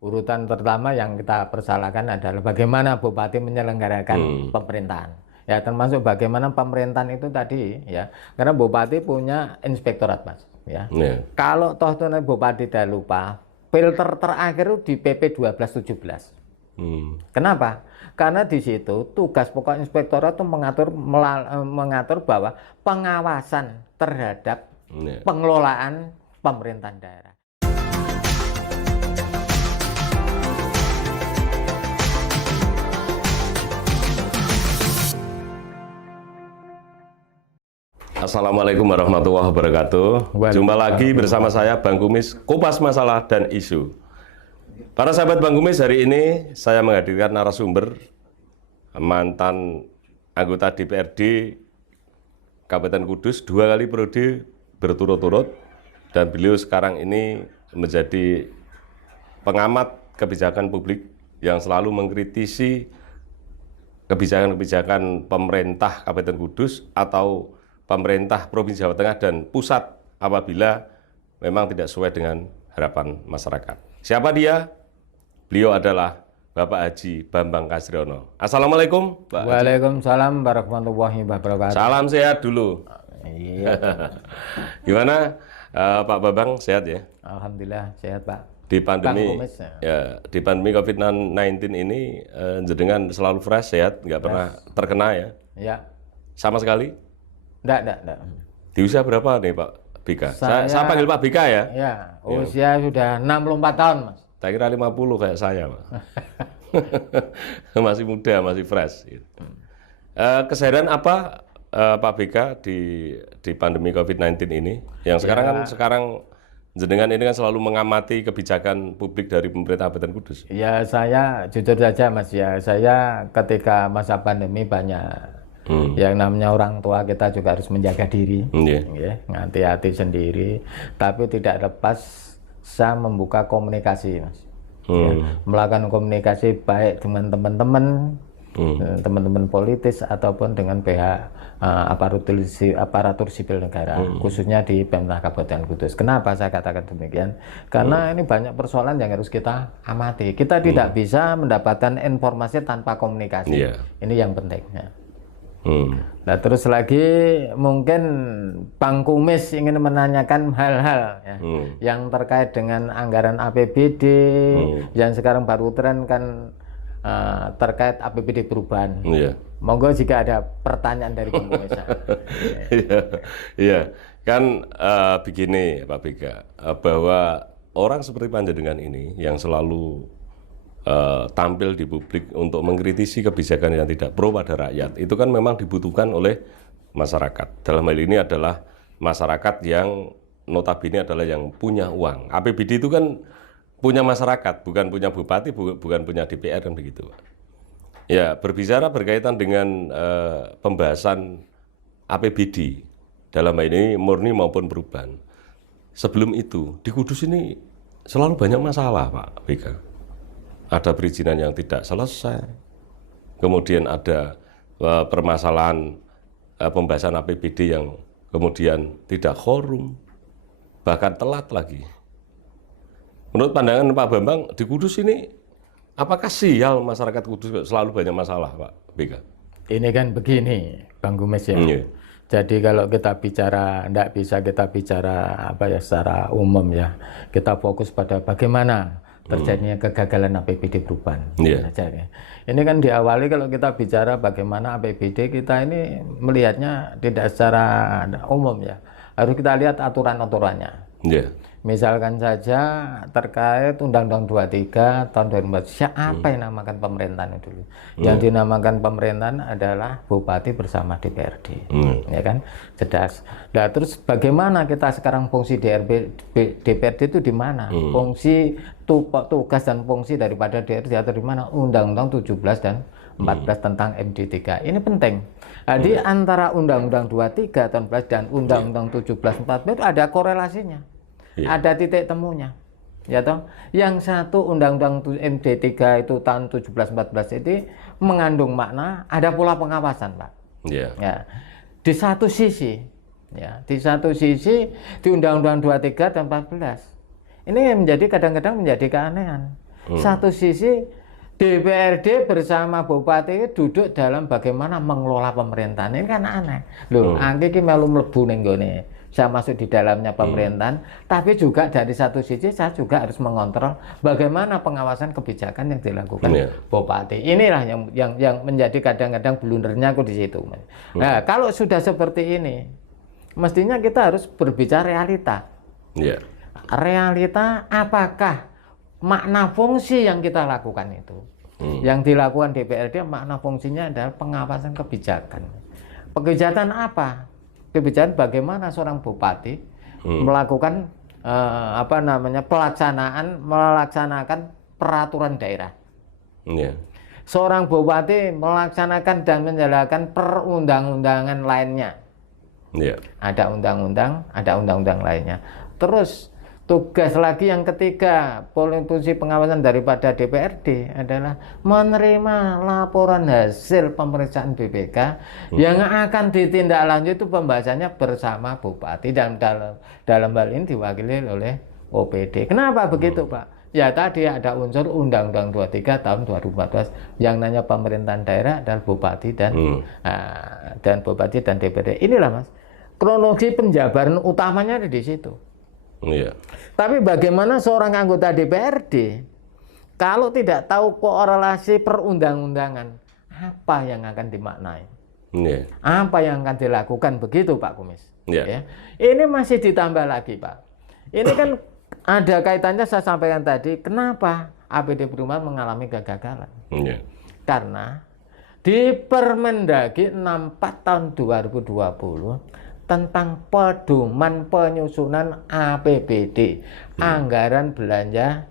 Urutan pertama yang kita persalahkan adalah bagaimana Bupati menyelenggarakan pemerintahan. Ya, termasuk bagaimana pemerintahan itu tadi ya. Karena Bupati punya inspektorat, Mas, ya. Kalau toh Bupati tidak lupa, filter terakhir itu di PP 1217. Kenapa? Karena di situ tugas pokok inspektorat itu mengatur bahwa pengawasan terhadap pengelolaan pemerintahan daerah. Assalamualaikum warahmatullahi wabarakatuh. Jumpa lagi bersama saya Bang Kumis, kupas masalah dan isu. Para sahabat Bang Kumis, hari ini saya menghadirkan narasumber mantan anggota DPRD Kabupaten Kudus 2 kali periode berturut-turut, dan beliau sekarang ini menjadi pengamat kebijakan publik yang selalu mengkritisi kebijakan-kebijakan pemerintah Kabupaten Kudus atau pemerintah Provinsi Jawa Tengah dan pusat apabila memang tidak sesuai dengan harapan masyarakat. Siapa dia? Beliau adalah Bapak Haji Bambang Kasriono. Assalamualaikum, Pak Haji. Waalaikumsalam warahmatullahi wabarakatuh. Salam sehat dulu. Iya. Gimana Pak Bambang, sehat ya? Alhamdulillah sehat, Pak. Di pandemi, Kumis, di pandemi COVID-19 ini jenengan selalu fresh, sehat, nggak pernah terkena ya? Ya. Sama sekali? Enggak. Di usia berapa nih Pak Bika? Saya panggil Pak Bika ya? Ya, usia sudah 64 tahun, Mas. Saya kira 50 kayak saya, Pak. Masih muda, masih fresh. Keseharian apa Pak Bika di pandemi COVID-19 ini? Yang sekarang jenengan ini kan selalu mengamati kebijakan publik dari pemerintah Kabupaten Kudus. Ya, saya jujur saja, Mas, ya. Saya ketika masa pandemi banyak yang namanya orang tua, kita juga harus menjaga diri, hati-hati sendiri, tapi tidak lepas saya membuka komunikasi, Mas. Melakukan komunikasi baik dengan teman-teman politis ataupun dengan pihak aparatur sipil negara, khususnya di Pemda Kabupaten Kudus. Kenapa saya katakan demikian? Karena ini banyak persoalan yang harus kita amati. Kita tidak bisa mendapatkan informasi tanpa komunikasi. Ini yang penting. Nah, terus lagi mungkin Bang Kumis ingin menanyakan hal-hal ya, yang terkait dengan anggaran APBD yang sekarang baru tren kan, terkait APBD perubahan. Monggo jika ada pertanyaan dari Bang Kumis. Iya, kan begini Pak Bika, bahwa orang seperti panjenengan ini yang selalu tampil di publik untuk mengkritisi kebijakan yang tidak pro pada rakyat, itu kan memang dibutuhkan oleh masyarakat. Dalam hal ini adalah masyarakat yang notabene adalah yang punya uang. APBD itu kan punya masyarakat, bukan punya bupati, bukan punya DPR, kan begitu, Pak. Ya, berbicara berkaitan dengan pembahasan APBD dalam hal ini murni maupun perubahan. Sebelum itu di Kudus ini selalu banyak masalah, Pak Bika. Ada perizinan yang tidak selesai, kemudian ada permasalahan pembahasan APBD yang kemudian tidak quorum, bahkan telat lagi. Menurut pandangan Pak Bambang, di Kudus ini apakah sial masyarakat Kudus selalu banyak masalah, Pak Bika? Ini kan begini, Bang Kumis ya. Jadi kalau kita bicara, tidak bisa kita bicara secara umum ya. Kita fokus pada bagaimana terjadinya kegagalan APBD perubahan. Ini kan diawali kalau kita bicara bagaimana APBD kita ini melihatnya tidak secara umum ya. Harus kita lihat aturan-aturannya. Misalkan saja terkait Undang-Undang 23 tahun 2014, siapa yang namakan pemerintahan itu dulu? Yang dinamakan pemerintahan adalah Bupati bersama DPRD, ya kan? Jelas. Nah, terus bagaimana kita sekarang fungsi DPRD itu di mana? Fungsi tugas dan fungsi daripada DPRD atau di mana? Undang-Undang 17 dan 14 tentang MD3. Ini penting. Jadi antara Undang-Undang 23 tahun 14 dan Undang-Undang 17 14 itu ada korelasinya. Ada titik temunya, ya toh. Yang satu Undang-Undang MD3 itu tahun 17-14 itu mengandung makna ada pula pengawasan, Pak. Ya. Di satu sisi di Undang-Undang 23 dan 14 ini menjadi kadang-kadang menjadi keanehan. Satu sisi DPRD bersama Bupati duduk dalam bagaimana mengelola pemerintahan. Ini kan aneh. Loh, iki melu mlebu ning gone. Saya masuk di dalamnya pemerintahan, tapi juga dari satu sisi saya juga harus mengontrol bagaimana pengawasan kebijakan yang dilakukan Bupati. Inilah yang menjadi kadang-kadang blundernya aku di situ. Nah, kalau sudah seperti ini, mestinya kita harus berbicara realita. Realita apakah makna fungsi yang kita lakukan itu? Yang dilakukan DPRD makna fungsinya adalah pengawasan kebijakan. Kebijakan apa? Kebijakan bagaimana seorang bupati melakukan melaksanakan peraturan daerah. Seorang bupati melaksanakan dan menjalankan perundang-undangan lainnya. Ada undang-undang lainnya. Terus tugas lagi yang ketiga, fungsi pengawasan daripada DPRD adalah menerima laporan hasil pemeriksaan BPK yang akan ditindaklanjuti itu pembahasannya bersama Bupati dan dalam hal ini diwakili oleh OPD. Kenapa begitu, Pak? Ya tadi ada unsur Undang-Undang 23 tahun 2014 yang nanya pemerintahan daerah adalah Bupati dan Bupati dan DPRD. Inilah Mas, kronologi penjabaran utamanya ada di situ. Tapi bagaimana seorang anggota DPRD kalau tidak tahu korelasi perundang-undangan, apa yang akan dimaknai? Apa yang akan dilakukan, begitu Pak Kumis? Ya. Ini masih ditambah lagi, Pak. Ini kan ada kaitannya, saya sampaikan tadi, kenapa APD Perumahan mengalami kegagalan? Karena di Permendagri 64 tahun 2020 tentang pedoman penyusunan APBD, anggaran belanja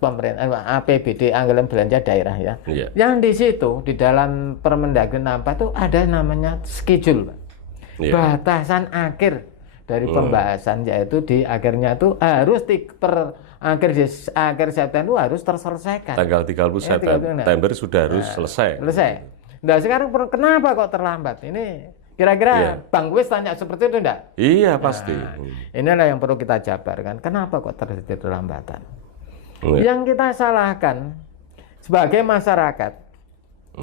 pemerintah, APBD, anggaran belanja daerah ya. Yang di situ di dalam Permendagri 64 itu ada namanya schedule, Pak. Batasan akhir dari pembahasan, yaitu di akhirnya itu harus akhir September harus terselesaikan. Tanggal 30 September sudah harus selesai. Nah, sekarang kenapa kok terlambat? Ini kira-kira Bang Wis tanya seperti itu enggak? Iya, pasti. Inilah yang perlu kita jabarkan. Kenapa kok terjadi perlambatan? Yang kita salahkan sebagai masyarakat,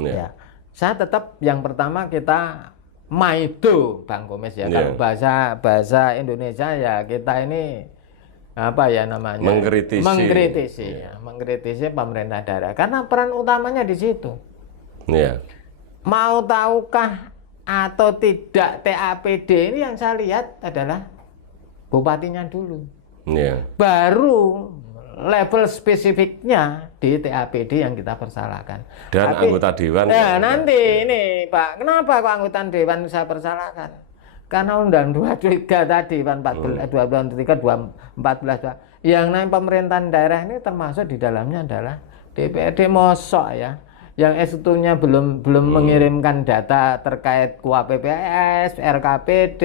ya, saya tetap yang pertama kita maido, Bang Komis ya. Kalau bahasa Indonesia ya kita ini apa ya namanya? Mengkritisi pemerintah daerah. Karena peran utamanya di situ. Mau tahukah atau tidak TAPD ini yang saya lihat adalah bupatinya dulu. Baru level spesifiknya di TAPD yang kita persalahkan. Dan anggota dewan. Nanti ini Pak, kenapa kok anggota dewan saya persalahkan? Karena Undang-Undang 23 tadi, 2014 yang namanya pemerintahan daerah ini termasuk di dalamnya adalah DPRD, mosok ya. Yang eksekutifnya belum mengirimkan data terkait KUAPPS, RKPD,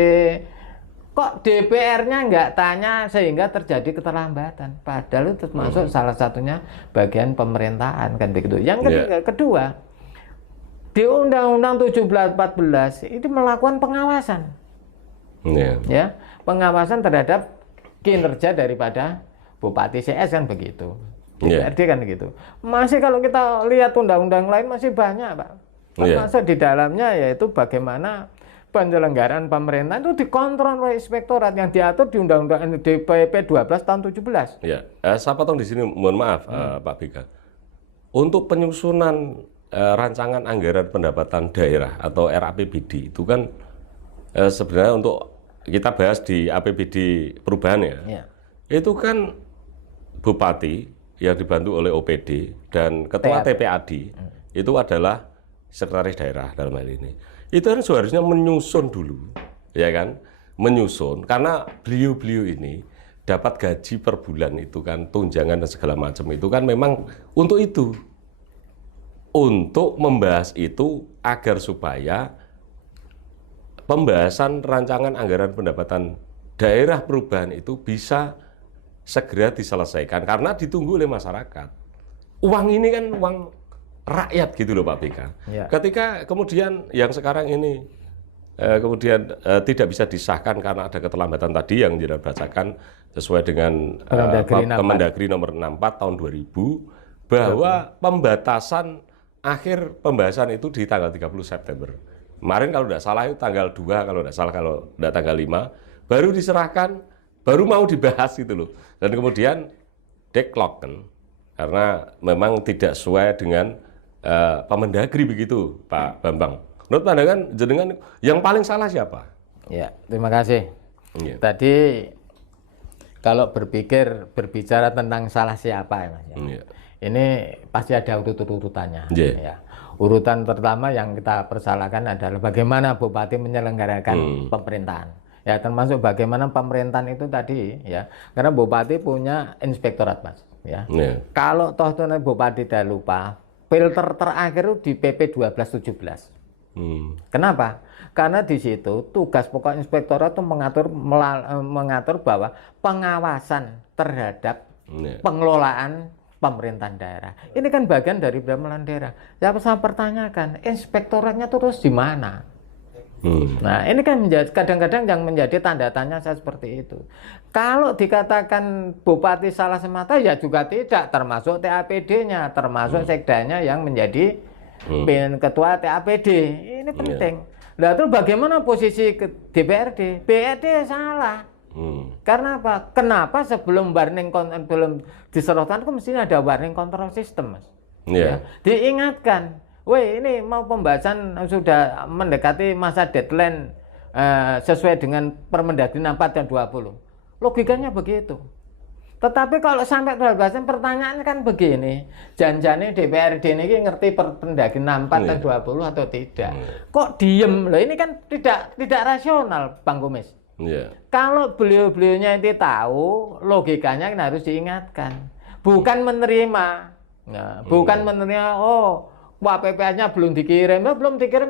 kok DPR-nya nggak tanya sehingga terjadi keterlambatan. Padahal itu termasuk salah satunya bagian pemerintahan, kan begitu. Yang kedua, di Undang-Undang 1714 itu melakukan pengawasan, ya, pengawasan terhadap kinerja daripada Bupati CS, kan begitu. DPRD kan gitu. Masih kalau kita lihat undang-undang lain masih banyak, Pak. Termasuk di dalamnya yaitu bagaimana penyelenggaraan pemerintahan itu dikontrol oleh inspektorat yang diatur di Undang-Undang DPP 12 tahun 17. Saya potong di sini, mohon maaf Pak Bika. Untuk penyusunan rancangan anggaran pendapatan daerah atau RAPBD itu kan sebenarnya untuk kita bahas di APBD perubahan ya. Itu kan Bupati yang dibantu oleh OPD dan Ketua TPAD itu adalah Sekretaris Daerah dalam hal ini. Itu kan seharusnya menyusun dulu, ya kan? Menyusun, karena beliau-beliau ini dapat gaji per bulan itu kan, tunjangan dan segala macam itu kan memang untuk itu. Untuk membahas itu agar supaya pembahasan rancangan anggaran pendapatan daerah perubahan itu bisa segera diselesaikan karena ditunggu oleh masyarakat. Uang ini kan uang rakyat gitu loh Pak Bika. Ketika kemudian yang sekarang ini kemudian tidak bisa disahkan karena ada keterlambatan tadi yang dibacakan sesuai dengan Kemendagri nomor 64 tahun 2000 bahwa pembatasan akhir pembahasan itu di tanggal 30 September. Kemarin kalau tidak salah itu tanggal 2, kalau tidak salah kalau tidak tanggal 5, baru diserahkan, baru mau dibahas gitu loh. Dan kemudian deadlock kan, karena memang tidak sesuai dengan Permendagri begitu, Pak Bambang. Menurut pandangan jenengan yang paling salah siapa? Ya, terima kasih. Ya. Tadi kalau berbicara tentang salah siapa ya Mas ya. Ya. Ini pasti ada urutannya. Yeah. Ya. Urutan pertama yang kita persalahkan adalah bagaimana Bupati menyelenggarakan pemerintahan. Ya, termasuk bagaimana pemerintahan itu tadi ya. Karena Bupati punya inspektorat, Mas. Ya. Yeah. Kalau toh Bupati tidak lupa, filter terakhir itu di PP 1217. Kenapa? Karena di situ tugas pokok inspektorat itu mengatur bahwa pengawasan terhadap pengelolaan pemerintahan daerah. Ini kan bagian dari pemerintahan daerah. Ya saya pertanyakan, inspektoratnya terus di mana? Nah, ini kan kadang-kadang yang menjadi tanda tanya saya seperti itu. Kalau dikatakan Bupati salah semata, ya juga tidak, termasuk TAPD-nya, termasuk sekdanya yang menjadi ketua TAPD. Ini penting. Nah, terus bagaimana posisi DPRD? BRD salah. Karena apa? Kenapa sebelum belum diserahkan itu mesti ada warning control system, Mas. Ya, diingatkan, weh ini mau pembahasan sudah mendekati masa deadline sesuai dengan Permendagri 64 dan 20. Logikanya begitu. Tetapi kalau sampai pembahasan pertanyaan kan begini, janjane DPRD ini ngerti Permendagri 64 dan 20 atau tidak? Kok diem? Loh ini kan tidak rasional, Bang Kumis. Kalau beliau-beliaunya itu tahu, logikanya harus diingatkan, bukan menerima. Nah, bukan menerima, WPPA-nya belum dikirim,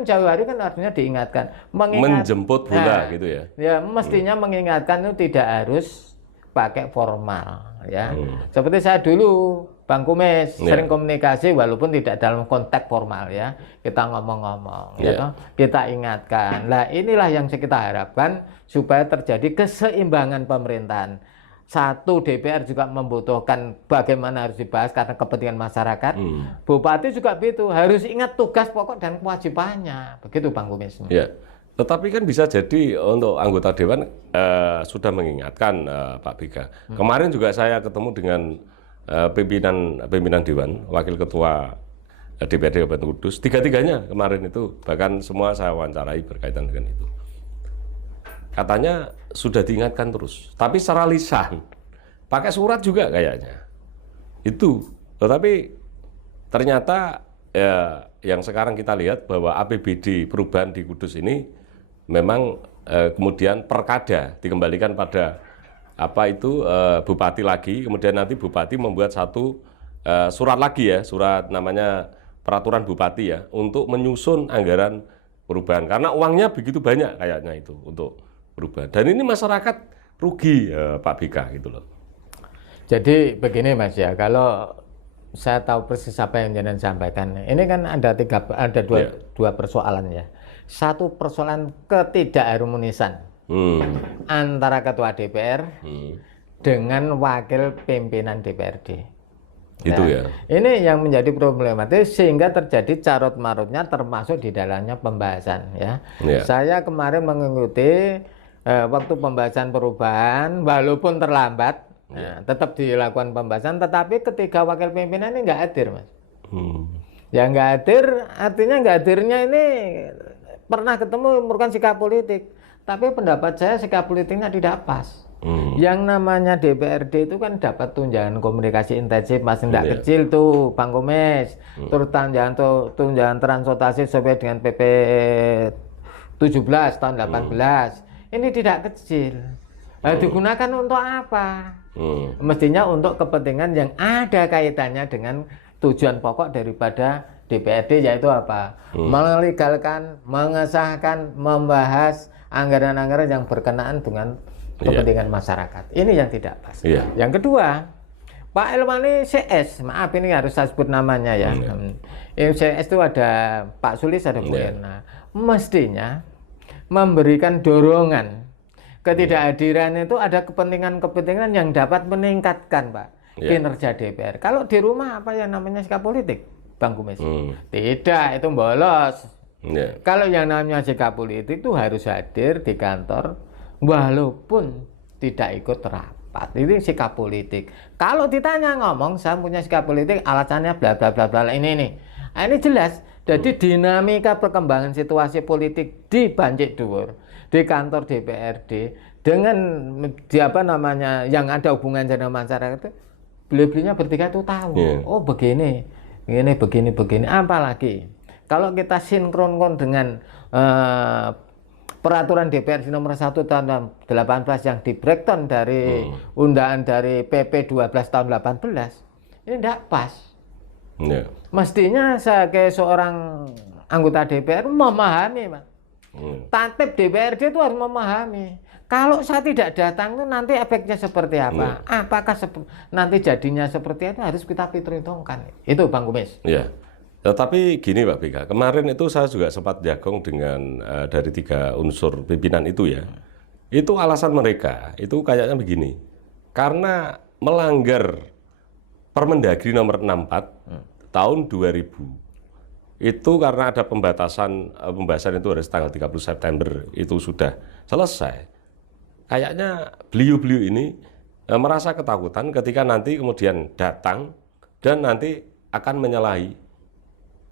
jauh hari kan artinya diingatkan. Menjemput bola gitu ya. Ya, mestinya mengingatkan itu tidak harus pakai formal ya. Seperti saya dulu, Bang Kumis, sering komunikasi walaupun tidak dalam konteks formal ya. Kita ngomong-ngomong gitu. Kita ingatkan. Lah inilah yang kita harapkan supaya terjadi keseimbangan pemerintahan. Satu, DPR juga membutuhkan bagaimana harus dibahas karena kepentingan masyarakat. Bupati juga begitu, harus ingat tugas pokok dan kewajibannya. Begitu Bang Kumis. Ya. Tetapi kan bisa jadi untuk anggota Dewan sudah mengingatkan Pak Bega. Kemarin juga saya ketemu dengan pimpinan Dewan, Wakil Ketua DPRD Kabupaten Kudus, tiga-tiganya kemarin itu, bahkan semua saya wawancarai berkaitan dengan itu. Katanya sudah diingatkan terus, tapi secara lisan, pakai surat juga kayaknya. Itu, tetapi ternyata yang sekarang kita lihat bahwa APBD perubahan di Kudus ini memang kemudian perkada dikembalikan pada bupati lagi, kemudian nanti bupati membuat satu surat lagi ya, surat namanya peraturan bupati ya, untuk menyusun anggaran perubahan, karena uangnya begitu banyak kayaknya itu untuk perubahan. Dan ini masyarakat rugi Pak Bika gitu loh. Jadi begini Mas ya, kalau saya tahu persis apa yang Jangan sampaikan, ini kan ada dua persoalan ya. Satu persoalan ketidakharmonisan antara ketua DPR dengan wakil pimpinan DPRD. Itu ya. Ini yang menjadi problematis sehingga terjadi carut-marutnya termasuk di dalamnya pembahasan ya. Saya kemarin mengikuti waktu pembahasan perubahan walaupun terlambat, tetap dilakukan pembahasan, tetapi ketika wakil pimpinan ini nggak hadir Mas. Ya nggak hadir, artinya nggak hadirnya ini pernah ketemu merupakan sikap politik, tapi pendapat saya sikap politiknya tidak pas. Yang namanya DPRD itu kan dapat tunjangan komunikasi intensif, Mas, tidak kecil tuh Bang Kumis, terus tunjangan transportasi sesuai dengan PP 17 tahun 18. Ini tidak kecil. Digunakan untuk apa? Mestinya untuk kepentingan yang ada kaitannya dengan tujuan pokok daripada DPRD, yaitu apa? Melegalkan, mengesahkan, membahas anggaran-anggaran yang berkenaan dengan kepentingan masyarakat. Ini yang tidak pas. Yang kedua, Pak Elwani CS, maaf ini harus saya sebut namanya ya. CS itu ada Pak Sulis, ada Bu Erna. Mestinya memberikan dorongan. Ketidakhadiran itu ada kepentingan-kepentingan yang dapat meningkatkan, Pak. kinerja DPR. Kalau di rumah apa yang namanya sikap politik, Bang Kumis? Tidak, itu bolos. Kalau yang namanya sikap politik itu harus hadir di kantor walaupun tidak ikut rapat. Itu sikap politik. Kalau ditanya ngomong, saya punya sikap politik, alasannya bla bla bla bla ini. Nah, ini jelas. Jadi dinamika perkembangan situasi politik di Bancik Dhuwur, di kantor DPRD dengan yang ada hubungan dengan masyarakat itu, beliau-beliaunya bertiga itu tahu. Oh begini, apalagi kalau kita sinkronkan dengan peraturan DPR nomor 1 tahun 18 yang di breakdown dari undang dari PP 12 tahun 18, ini tidak pas. Mestinya sebagai seorang anggota DPR memahami, Mas. Tatip DPRD itu harus memahami. Kalau saya tidak datang itu nanti efeknya seperti apa? Apakah nanti jadinya seperti itu harus kita perhitungkan. Itu Bang Kumis. Iya. Tetapi gini Pak Bika, kemarin itu saya juga sempat jagong dengan dari 3 unsur pimpinan itu ya. Itu alasan mereka, itu kayaknya begini. Karena melanggar Permendagri nomor 64 tahun 2000. Itu karena ada pembahasan itu harus tanggal 30 September itu sudah selesai. Kayaknya beliau-beliau ini merasa ketakutan ketika nanti kemudian datang dan nanti akan menyalahi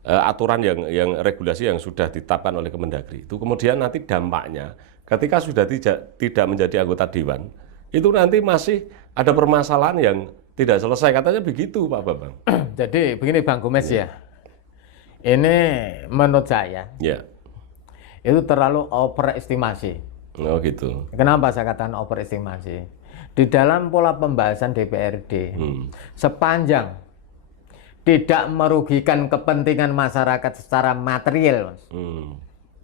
aturan yang regulasi yang sudah ditetapkan oleh Kemendagri. Itu kemudian nanti dampaknya ketika sudah tidak menjadi anggota dewan, itu nanti masih ada permasalahan yang tidak selesai, katanya begitu Pak Bambang. Jadi begini Bang Kumis ya. Ini menurut saya itu terlalu overestimasi. Oh gitu. Kenapa saya katakan overestimasi? Di dalam pola pembahasan DPRD, sepanjang tidak merugikan kepentingan masyarakat secara material, Mas.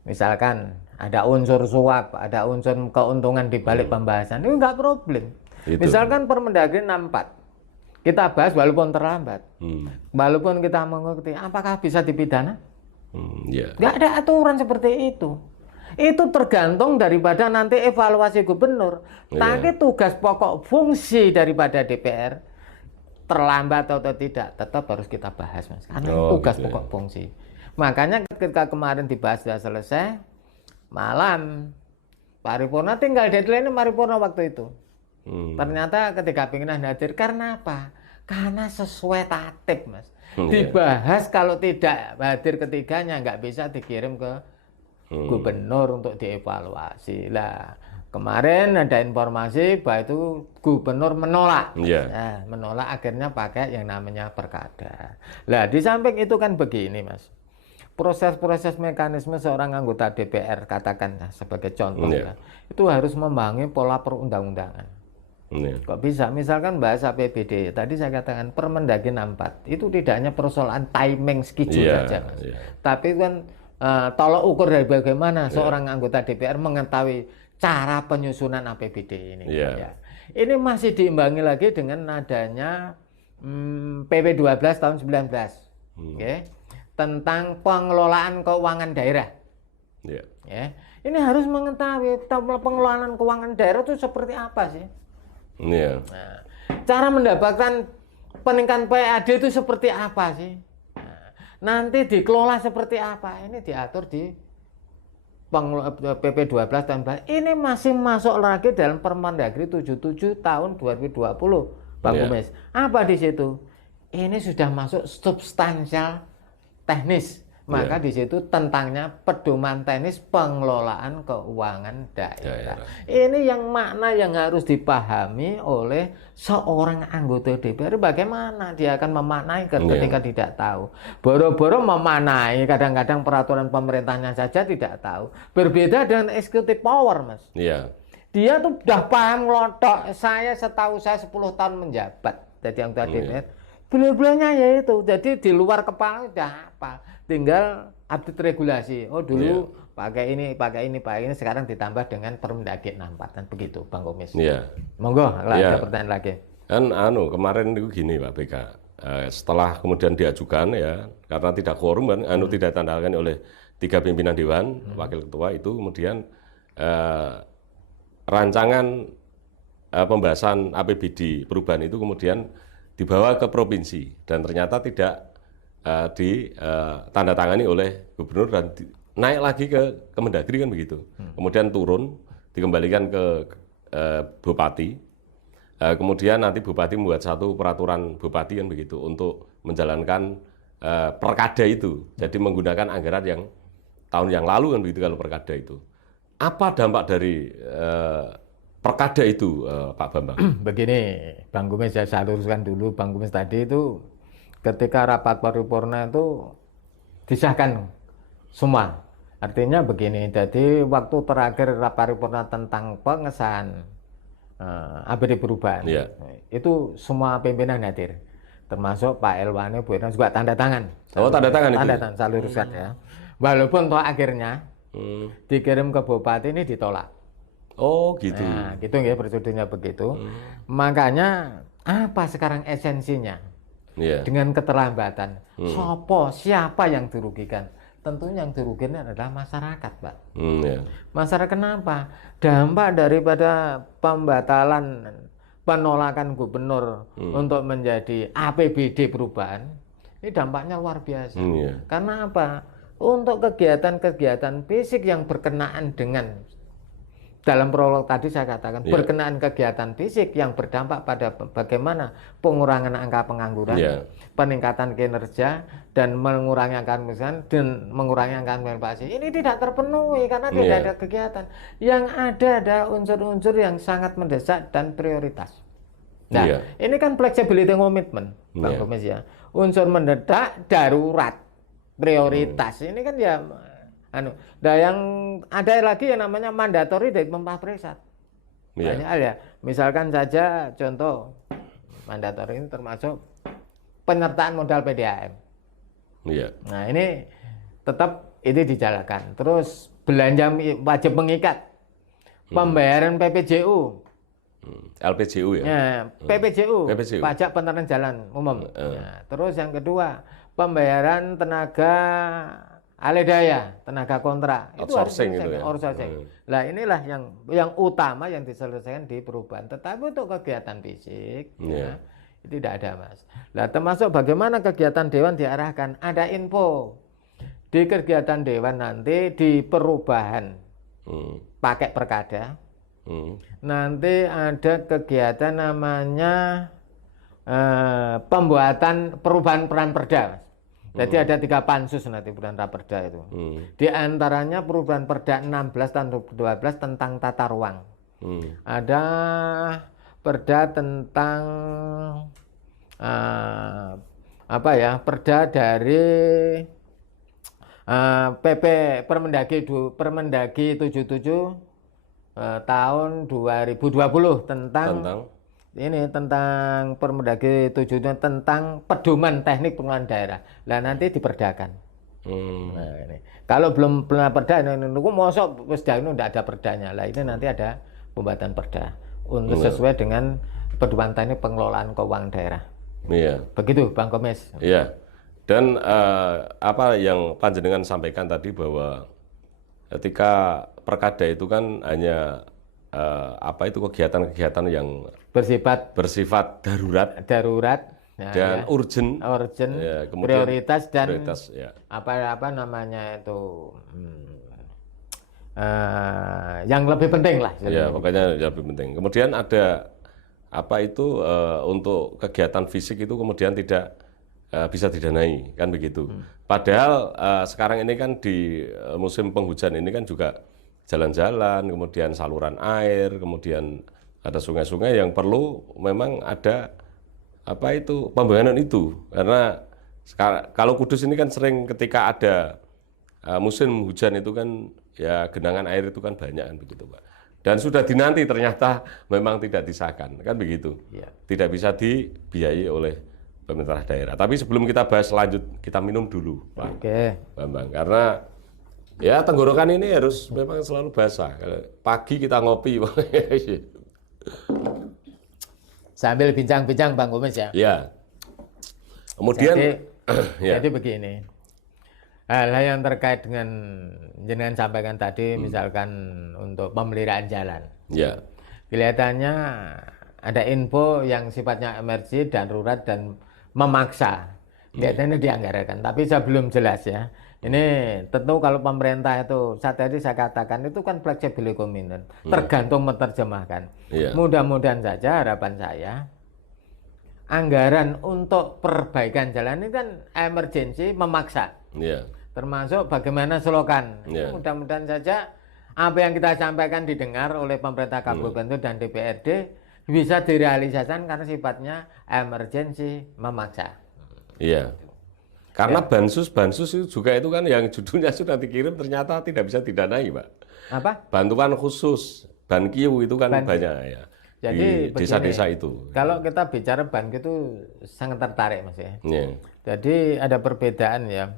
Misalkan ada unsur suap, ada unsur keuntungan di balik pembahasan, itu enggak problem. Misalkan Permendagri 64. Kita bahas walaupun terlambat, walaupun kita mengerti, apakah bisa dipidana? Nggak ada aturan seperti itu. Itu tergantung daripada nanti evaluasi gubernur. Tapi tugas pokok fungsi daripada DPR terlambat atau tidak, tetap harus kita bahas, Mas. Karena tugas pokok fungsi. Makanya ketika kemarin dibahas sudah selesai, malam paripurna tinggal deadline paripurna waktu itu. Ternyata ketika pimpinan hadir, karena apa? Karena sesuai tatip, Mas. Dibahas kalau tidak hadir ketiganya nggak bisa dikirim ke gubernur untuk dievaluasi. Lah kemarin ada informasi bahwa itu gubernur menolak. Nah, menolak akhirnya pakai yang namanya perkada. Lah di samping itu kan begini, Mas. Proses-proses mekanisme seorang anggota DPR katakan sebagai contoh itu harus membangun pola perundang-undangan. Kok bisa? Misalkan bahasa APBD, tadi saya katakan Permendagri 64 itu tidak hanya persoalan timing schedule saja, Mas. Tapi kan tolok ukur dari bagaimana seorang anggota DPR mengetahui cara penyusunan APBD ini. Ini masih diimbangi lagi dengan adanya PP 12 tahun 19. Tentang pengelolaan keuangan daerah. Ini harus mengetahui pengelolaan keuangan daerah itu seperti apa sih? Nah, cara mendapatkan peningkatan PAD itu seperti apa sih? Nanti dikelola seperti apa? Ini diatur di PP 12 tahun 14. Ini masih masuk lagi dalam Permendagri 77 tahun 2020, Bang Kumis. Apa di situ? Ini sudah masuk substansial teknis. Maka di situ tentangnya pedoman teknis pengelolaan keuangan daerah. Ini yang makna yang harus dipahami oleh seorang anggota DPR. Bagaimana dia akan memaknai ketika tidak tahu. Boro-boro memaknai kadang-kadang peraturan pemerintahnya saja tidak tahu. Berbeda dengan executive power, Mas. Dia tuh udah paham ngelotok. Setahu saya 10 tahun menjabat jadi anggota DPR. Beliau-beliaunya ya itu. Jadi di luar kepala udah hafal. Tinggal update regulasi. Oh dulu pakai ini, sekarang ditambah dengan Permendagri 64 dan begitu, Bang Kumis. Monggo, ada pertanyaan lagi. Kan kemarin itu gini Pak BK. Setelah kemudian diajukan karena tidak quorum kan tidak ditandatangani oleh 3 pimpinan dewan, wakil ketua itu kemudian rancangan pembahasan APBD perubahan itu kemudian dibawa ke provinsi dan ternyata tidak ditandatangani oleh gubernur dan naik lagi ke Kemendagri kan begitu. Kemudian turun, dikembalikan ke bupati. Kemudian nanti bupati membuat satu peraturan bupati kan begitu untuk menjalankan perkada itu. Jadi menggunakan anggaran yang tahun yang lalu kan begitu kalau perkada itu. Apa dampak dari perkada itu, Pak Bambang? Begini, Bang Gumis, saya luruskan dulu. Bang Gumis tadi itu ketika rapat paripurna itu disahkan semua. Artinya begini, jadi waktu terakhir rapat paripurna tentang pengesahan APD perubahan, itu semua pimpinan hadir, termasuk Pak Elwane, Bu Irna juga tanda tangan. Oh, tanda tangan itu? Tanda tangan, saya luruskan ya. Walaupun toh akhirnya dikirim ke Bupati ini ditolak. Oh gitu. Nah, gitu ya prosedurnya begitu. Makanya apa sekarang esensinya? Dengan keterlambatan, siapa yang dirugikan? Tentunya yang dirugikan adalah masyarakat, Pak. Masyarakat kenapa? Dampak daripada pembatalan penolakan gubernur untuk menjadi APBD perubahan, ini dampaknya luar biasa. Karena apa? Untuk kegiatan-kegiatan fisik yang berkenaan dengan dalam prolog tadi saya katakan berkenaan kegiatan fisik yang berdampak pada bagaimana pengurangan angka pengangguran, peningkatan kinerja dan mengurangi angka kemiskinan dan mengurangi angka inflasi. Ini tidak terpenuhi karena tidak ada kegiatan. Yang ada unsur-unsur yang sangat mendesak dan prioritas. Nah, ini kan flexibility commitment, Bang Gomes ya. Unsur mendesak, darurat, prioritas. Ini kan ya nah yang ada lagi yang namanya mandatori dari pemerintah pusat. Banyak hal ya. Misalkan saja contoh mandatori ini termasuk penyertaan modal PDAM. Nah ini tetap ini dijalankan. Terus belanja wajib mengikat, pembayaran PPJU, LPJU ya. PPJU, pajak penerangan jalan umum. Nah, terus yang kedua pembayaran tenaga alih daya, tenaga kontrak, itu harus outsourcing. Nah inilah yang utama yang diselesaikan di perubahan. Tetapi untuk kegiatan fisik, itu tidak ada Mas. Nah termasuk bagaimana kegiatan dewan diarahkan. Ada info di kegiatan dewan nanti di perubahan pakai perkada. Nanti ada kegiatan namanya pembuatan perubahan peran perda, Mas. Jadi ada 3 pansus nanti perubahan raperda itu. Di antaranya perubahan perda 16 tahun 2012 tentang tata ruang. Ada perda tentang perda dari PP Permendagri 77 tahun 2020 tentang Permendagri 7 tentang pedoman teknik pengelolaan daerah. Nah nanti diperdakan. Nah, ini. Kalau belum perda ini mosok wis dahulu ndak ada perdanya. Lah ini nanti ada pembuatan perda untuk sesuai dengan pedoman teknik pengelolaan keuangan daerah. Begitu Bang Gomes. Dan apa yang panjenengan sampaikan tadi bahwa ketika perkada itu kan hanya kegiatan-kegiatan yang bersifat darurat dan urgent, prioritas dan yang lebih penting lah. Pokoknya yang lebih penting. Kemudian ada untuk kegiatan fisik itu kemudian tidak bisa didanai kan begitu. Padahal sekarang ini kan di musim penghujan ini kan juga jalan-jalan, kemudian saluran air, kemudian ada sungai-sungai yang perlu memang ada pembangunan itu. Karena kalau Kudus ini kan sering ketika ada musim hujan itu kan ya genangan air itu kan banyak kan begitu Pak. Dan sudah dinanti ternyata memang tidak disahkan kan begitu. Tidak bisa dibiayai oleh pemerintah daerah. Tapi sebelum kita bahas lanjut, kita minum dulu Pak Bambang. Karena ya tenggorokan ini harus memang selalu basah. Pagi kita ngopi. Sambil bincang-bincang Bang Gomes ya. Kemudian jadi begini. Hal yang terkait dengan jenengan sampaikan tadi misalkan untuk pemeliharaan jalan. Kelihatannya ada info yang sifatnya emergensi, darurat dan memaksa. Kelihatannya dianggarkan, tapi saya belum jelas ya. Ini tentu kalau pemerintah itu, saat tadi saya katakan itu kan fleksibel komitmen, tergantung menerjemahkan. Mudah-mudahan saja harapan saya, anggaran untuk perbaikan jalan ini kan emergensi memaksa. Termasuk bagaimana selokan. Mudah-mudahan saja apa yang kita sampaikan didengar oleh pemerintah kabupaten dan DPRD bisa direalisasikan karena sifatnya emergensi memaksa. Iya. Karena bansus itu juga itu kan yang judulnya sudah dikirim ternyata tidak bisa didanai, Pak. Apa? Bantuan khusus, Banqiu itu kan banyak ya. Jadi di desa-desa itu. Kalau kita bicara Banqiu itu sangat tertarik, Mas ya. Jadi ada perbedaan ya.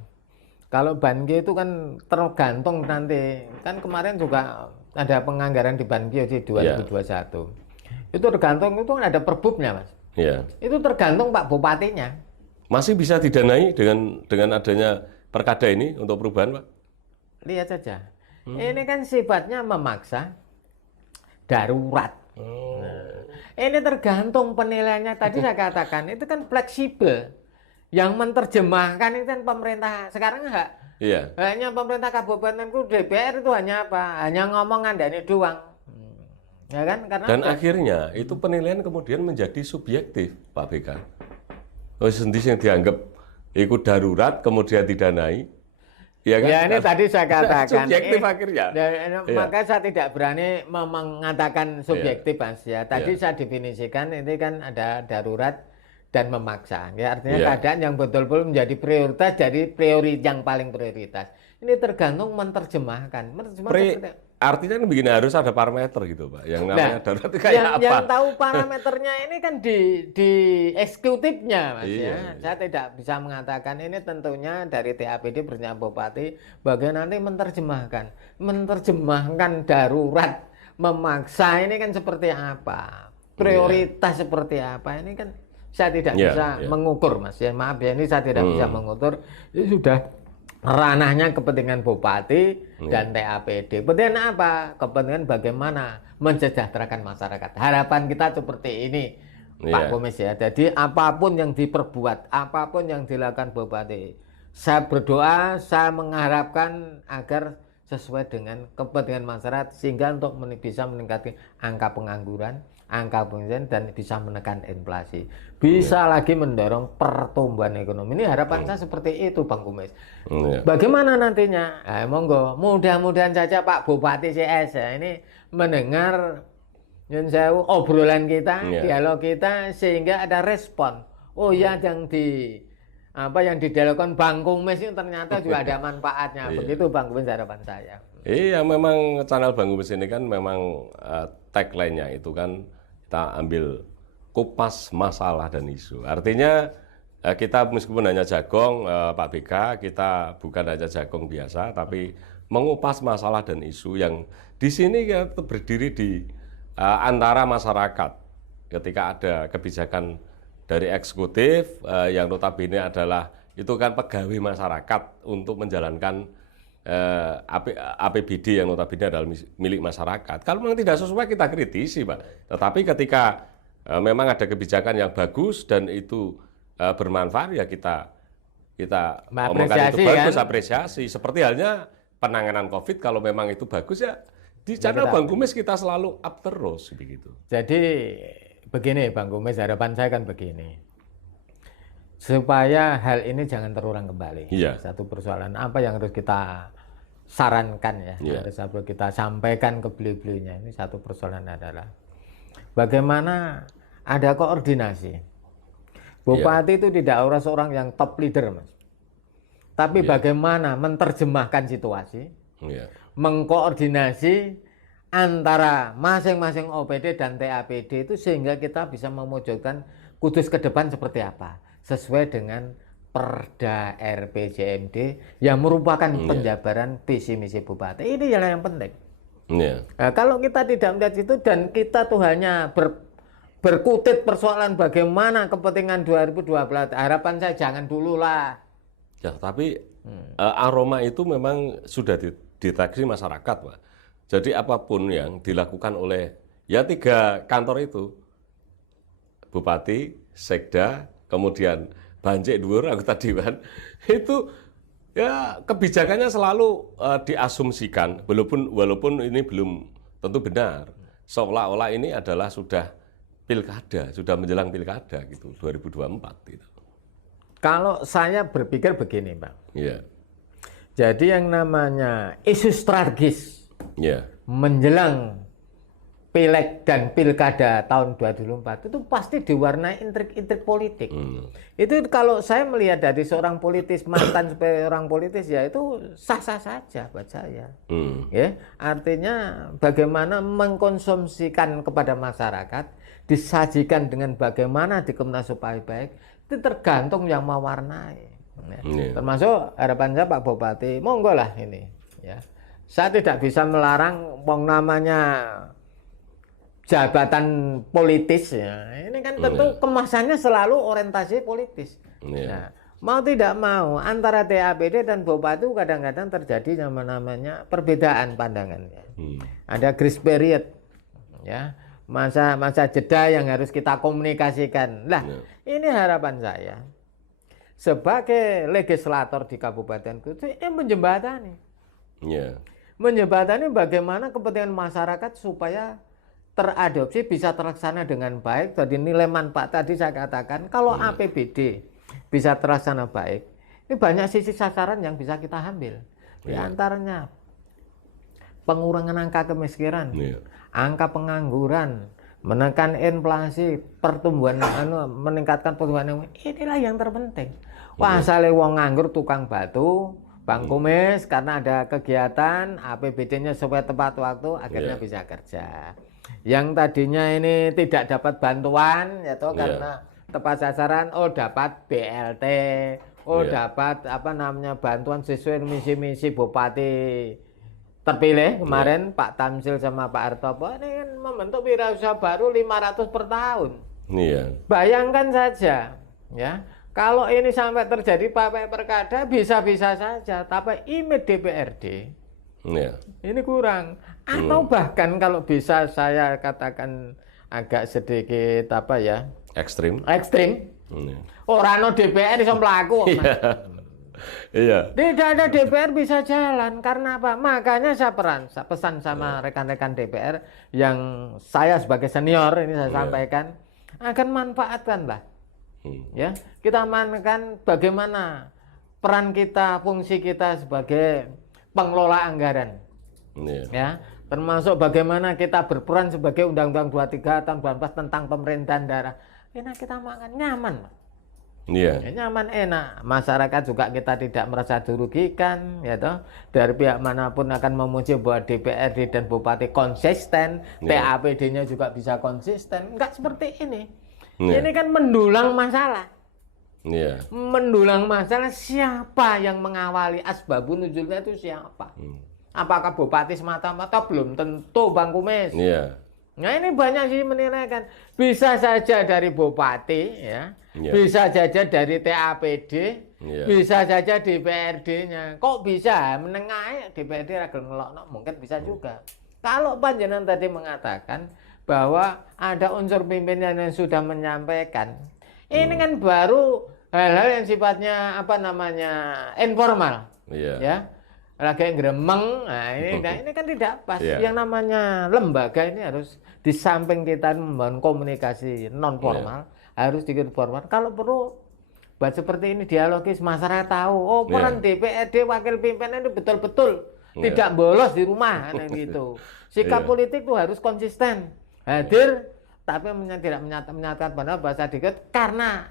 Kalau Banqiu itu kan tergantung nanti, kan kemarin juga ada penganggaran di Banqiu di 2021. Itu tergantung, itu kan ada perbubnya, Mas. Itu tergantung Pak Bupatinya. Masih bisa didanai dengan adanya perkada ini untuk perubahan, Pak? Lihat saja. Ini kan sifatnya memaksa, darurat. Ini tergantung penilaiannya. Tadi saya katakan itu kan fleksibel. Yang menerjemahkan itu kan pemerintah sekarang enggak. Hanya pemerintah kabupatenku, DPR itu hanya apa? Hanya ngomong ngandani doang. Ya kan? Karena dan akhirnya itu penilaian kemudian menjadi subjektif, Pak BK. Sendiri yang dianggap ikut darurat kemudian didanai, ya kan? Ya ini tadi saya katakan subjektif akhirnya. Maka saya tidak berani mengatakan subjektif, Mas ya. Tadi saya definisikan ini kan ada darurat dan memaksa. Ya artinya keadaan yang betul-betul menjadi prioritas, jadi yang paling prioritas. Ini tergantung menerjemahkan. Artinya kan begini, harus ada parameter gitu, Pak. Yang namanya darurat itu kayak apa? Yang tahu parameternya ini kan di eksekutifnya, Mas ya. Saya tidak bisa mengatakan ini tentunya dari TAPD bersama Bupati bagaimana nanti menerjemahkan darurat, memaksa ini kan seperti apa? Prioritas seperti apa? Ini kan saya tidak bisa mengukur, Mas ya. Maaf ya, ini saya tidak bisa mengukur. Ini sudah ranahnya kepentingan Bupati dan TAPD. Kepentingan apa? Kepentingan bagaimana mensejahterakan masyarakat. Harapan kita seperti ini, Pak Komis ya. Jadi apapun yang diperbuat, apapun yang dilakukan Bupati, saya berdoa, saya mengharapkan agar sesuai dengan kepentingan masyarakat sehingga untuk bisa meningkatkan angka pengangguran, angka pengangguran dan bisa menekan inflasi. Bisa lagi mendorong pertumbuhan ekonomi. Ini harapan saya seperti itu, Bang Kumis. Bagaimana nantinya? Monggo, mudah-mudahan saja Pak Bupati CS ya, ini mendengar nyun sewu obrolan kita, dialog kita sehingga ada respon. Oh ya, yang didialogkan Bang Kumis itu ternyata juga ada manfaatnya. Begitu Bang Kumis harapan saya. Iya, memang channel Bang Kumis ini kan memang tagline-nya itu kan kita ambil kupas masalah dan isu. Artinya kita meskipun hanya jagong, Pak BK, kita bukan hanya jagong biasa, tapi mengupas masalah dan isu yang di sini kita berdiri di antara masyarakat. Ketika ada kebijakan dari eksekutif yang notabene adalah itu kan pegawai masyarakat untuk menjalankan APBD yang notabene adalah milik masyarakat. Kalau memang tidak sesuai kita kritisi, Pak. Tetapi ketika memang ada kebijakan yang bagus dan itu bermanfaat ya kita omongkan itu bagus, apresiasi. Seperti halnya penanganan COVID, kalau memang itu bagus ya di channel Bang Kumis kita selalu up terus begitu. Jadi begini Bang Kumis, harapan saya kan begini. Supaya hal ini jangan terulang kembali. Satu persoalan apa yang harus kita sarankan ya, harus kita sampaikan ke beliau-beliaunya. Ini satu persoalan adalah bagaimana ada koordinasi. Bupati itu tidak harus seorang yang top leader, Mas. Tapi bagaimana menerjemahkan situasi, mengkoordinasi antara masing-masing OPD dan TAPD itu sehingga kita bisa memojokkan Kudus ke depan seperti apa. Sesuai dengan Perda RPJMD yang merupakan penjabaran visi misi Bupati. Ini yang penting. Nah, kalau kita tidak melihat itu dan kita tuh hanya berkutit persoalan bagaimana kepentingan 2012, harapan saya jangan dulu lah. Ya, tapi aroma itu memang sudah dideteksi masyarakat, Pak. Jadi apapun yang dilakukan oleh ya 3 kantor itu, bupati, sekda, kemudian Bancik dhuwur anggota dewan, itu ya kebijakannya selalu diasumsikan, walaupun ini belum tentu benar. Seolah-olah ini adalah sudah pilkada, sudah menjelang pilkada gitu, 2024 gitu. Kalau saya berpikir begini, Bang. Iya. Jadi yang namanya isu strategis Iya. menjelang Pileg dan Pilkada tahun 2024 itu pasti diwarnai intrik-intrik politik. Itu kalau saya melihat dari seorang politis, mantan sebagai orang politis, ya itu sah-sah saja buat saya. Ya, artinya bagaimana mengkonsumsikan kepada masyarakat, disajikan dengan bagaimana dikemas supaya baik, itu tergantung yang mewarnai. Ya. Termasuk harapan saya Pak Bupati, monggo lah ini. Ya. Saya tidak bisa melarang namanya jabatan politis ya. Ini kan tentu kemasannya selalu orientasi politis. Nah, mau tidak mau antara TAPD dan Bupati kadang-kadang terjadi namanya perbedaan pandangannya. Ada grace period ya. Masa jeda yang harus kita komunikasikan. Lah, ini harapan saya sebagai legislator di Kabupaten Kudus menjembatani. Menjembatani bagaimana kepentingan masyarakat supaya teradopsi bisa terlaksana dengan baik. Jadi nilai manfaat tadi saya katakan kalau APBD bisa terlaksana baik, ini banyak sisi sasaran yang bisa kita ambil. Di antaranya pengurangan angka kemiskinan, angka pengangguran, menekan inflasi, pertumbuhan meningkatkan pertumbuhan. Inilah yang terpenting. Wah, asale wong nganggur tukang batu, Bang Kumis karena ada kegiatan APBD-nya sesuai tepat waktu akhirnya bisa kerja. Yang tadinya ini tidak dapat bantuan ya toh karena tepat sasaran, dapat BLT, dapat bantuan sesuai misi-misi Bupati terpilih kemarin Pak Tamsil sama Pak Artopo ini kan membentuk wirausaha baru 500 per tahun. Bayangkan saja ya, kalau ini sampai terjadi pakai perkada bisa-bisa saja, tapi image DPRD ini kurang. Atau bahkan kalau bisa saya katakan agak sedikit ekstrim. Orang DPR iso mlaku. Tidak ada DPR bisa jalan karena apa? Makanya saya pesan sama rekan-rekan DPR yang saya sebagai senior ini saya sampaikan akan manfaatkanlah. Ya, kita manfaatkan bagaimana peran kita, fungsi kita sebagai pengelola anggaran. Ya, termasuk bagaimana kita berperan sebagai Undang-Undang 23 tahun 2014 tentang pemerintahan daerah. Enak kita makan nyaman. Nyaman enak. Masyarakat juga kita tidak merasa dirugikan ya toh. Dari pihak manapun akan memuji bahwa DPRD dan Bupati konsisten, TAPD-nya juga bisa konsisten. Enggak seperti ini. Ini kan mendulang masalah. Mendulang masalah siapa yang mengawali asbabun nuzulnya itu siapa? Apakah Bupati semata-mata? Belum tentu Bang Kumis. Nah ini banyak sih menilaikan. Bisa saja dari Bupati ya, bisa saja dari TAPD, bisa saja DPRD-nya. Kok bisa menengah DPRD ragil ngelokno? Mungkin bisa juga. Kalau panjenengan tadi mengatakan bahwa ada unsur pimpinan yang sudah menyampaikan, ini kan baru hal-hal yang sifatnya informal, ya, lagi gremeng. Nah, ini kan tidak pas. Yang namanya lembaga ini harus di samping kita membangun komunikasi non formal, harus dikit formal. Kalau perlu buat seperti ini dialogis, masyarakat tahu, peran DPRD wakil pimpinan itu betul-betul tidak bolos di rumah, gitu. Sikap politik itu harus konsisten, hadir. Tapi tidak menyatakan benar bahasa dikit karena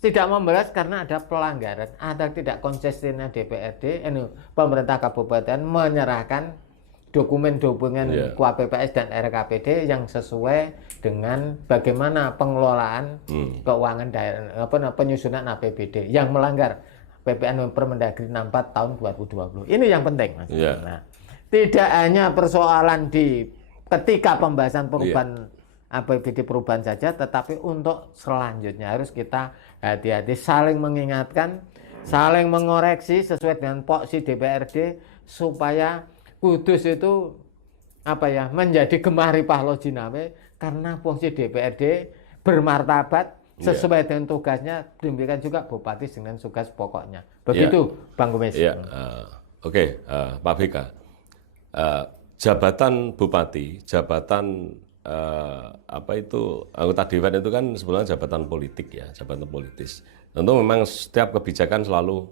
tidak membalas karena ada pelanggaran, ada tidak konsistennya DPRD, pemerintah kabupaten menyerahkan dokumen-dokumen KPPS dan RKPD yang sesuai dengan bagaimana pengelolaan keuangan daerah, penyusunan APBD yang melanggar PPN Permendagri 64 tahun 2020. Ini yang penting, Mas. Nah, tidak hanya persoalan di ketika pembahasan perubahan APBD perubahan saja, tetapi untuk selanjutnya harus kita hati-hati, saling mengingatkan, saling mengoreksi sesuai dengan poksi DPRD supaya Kudus itu menjadi gemah ripah lojinawe karena fungsi DPRD bermartabat, sesuai dengan tugasnya, demikian juga bupati dengan tugas pokoknya. Begitu, Bang Kumis. Oke, Pak BK. Jabatan bupati, jabatan anggota dewan itu kan sebenarnya jabatan politik ya, jabatan politis. Tentu memang setiap kebijakan selalu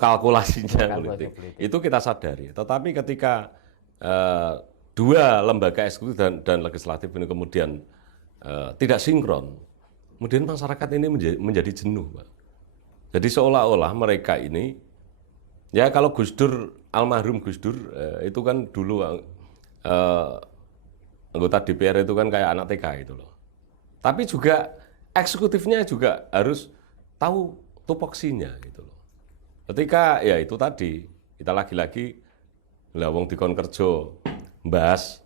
kalkulasinya politik. Itu kita sadari. Tetapi ketika dua lembaga eksekutif dan legislatif ini kemudian tidak sinkron, kemudian masyarakat ini menjadi jenuh, Pak. Jadi seolah-olah mereka ini, ya kalau Gus Dur, almarhum Gus Dur itu kan dulu anggota DPR itu kan kayak anak TK itu loh. Tapi juga eksekutifnya juga harus tahu tupoksinya gitu loh. Ketika ya itu tadi kita lagi-lagi lawang dikon kerja bahas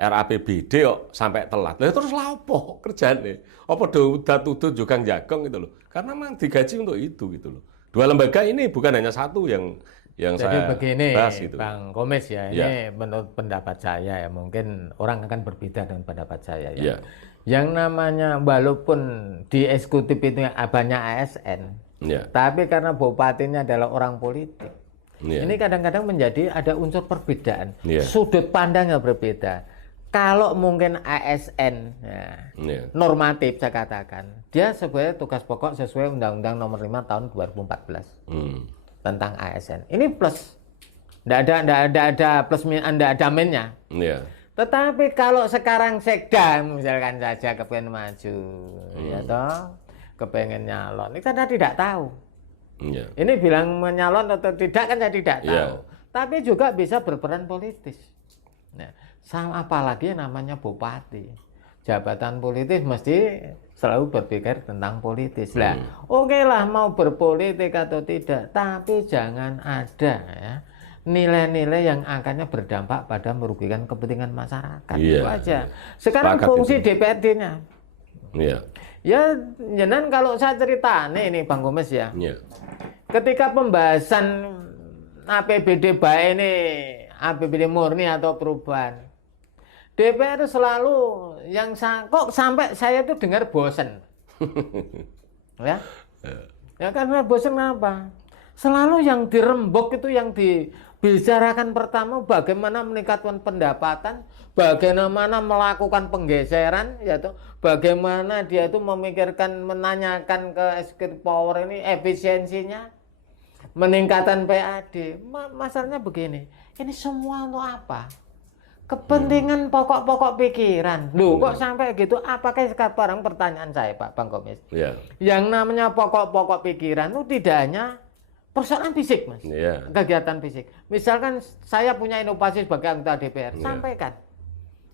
RAPBD kok sampai telat. Lah terus lha opo kerjane? Apa tutup jukang jagong gitu loh. Karena memang digaji untuk itu gitu loh. Dua lembaga ini bukan hanya satu yang Jadi saya begini, bahas gitu. Bang Komis ya, ini menurut pendapat saya ya, mungkin orang akan berbeda dengan pendapat saya ya. Yang namanya walaupun di eksekutif itu banyak ASN, tapi karena bupatinya adalah orang politik, ini kadang-kadang menjadi ada unsur perbedaan, sudut pandangnya berbeda. Kalau mungkin ASN normatif saya katakan, dia sebagai tugas pokok sesuai Undang-Undang Nomor 5 Tahun 2014 tentang ASN. Ini plus, tidak ada plus, tidak ada minusnya. Tetapi kalau sekarang sekda misalkan saja kepengen maju, ya toh, kepengen nyalon, ini karena tidak tahu. Ini bilang menyalon atau tidak kan saya tidak tahu. Tapi juga bisa berperan politis. Nah, sama apalagi namanya bupati, jabatan politis mesti selalu berpikir tentang politis lah. Oke lah mau berpolitik atau tidak, tapi jangan ada ya nilai-nilai yang akannya berdampak pada merugikan kepentingan masyarakat. Itu aja. Sekarang fungsi DPRD-nya. Ya, jangan kalau saya cerita nih Bang Komis ya. Ketika pembahasan APBD baik ini, APBD murni atau perubahan, DPR selalu yang kok sampai saya tuh dengar bosen. Ya karena bosen apa? Selalu yang dirembuk itu, yang dibicarakan pertama bagaimana meningkatkan pendapatan, bagaimana melakukan penggeseran, yaitu bagaimana dia itu memikirkan, menanyakan ke executive power ini efisiensinya, meningkatkan PAD. Masalahnya begini, ini semua untuk apa? Kepentingan pokok-pokok pikiran. Loh, kok sampai gitu? Apakah sekarang pertanyaan saya, Pak Bang Komis? Yang namanya pokok-pokok pikiran itu tidak hanya persoalan fisik, Mas. Kegiatan fisik. Misalkan saya punya inovasi sebagai anggota DPR, sampaikan.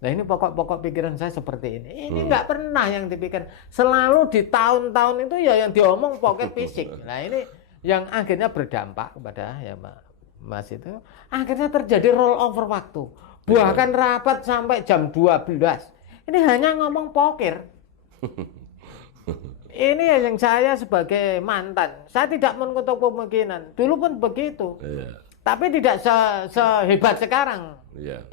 Nah, ini pokok-pokok pikiran saya seperti ini. Ini nggak pernah yang dipikir. Selalu di tahun-tahun itu ya yang diomong pokok fisik. Nah, ini yang akhirnya berdampak kepada ya Mas itu. Akhirnya terjadi roll over waktu. Bahkan rapat sampai jam 12. Ini hanya ngomong pokir. Ini yang saya sebagai mantan, saya tidak menutup kemungkinan. Dulu pun begitu. Tapi tidak sehebat sekarang.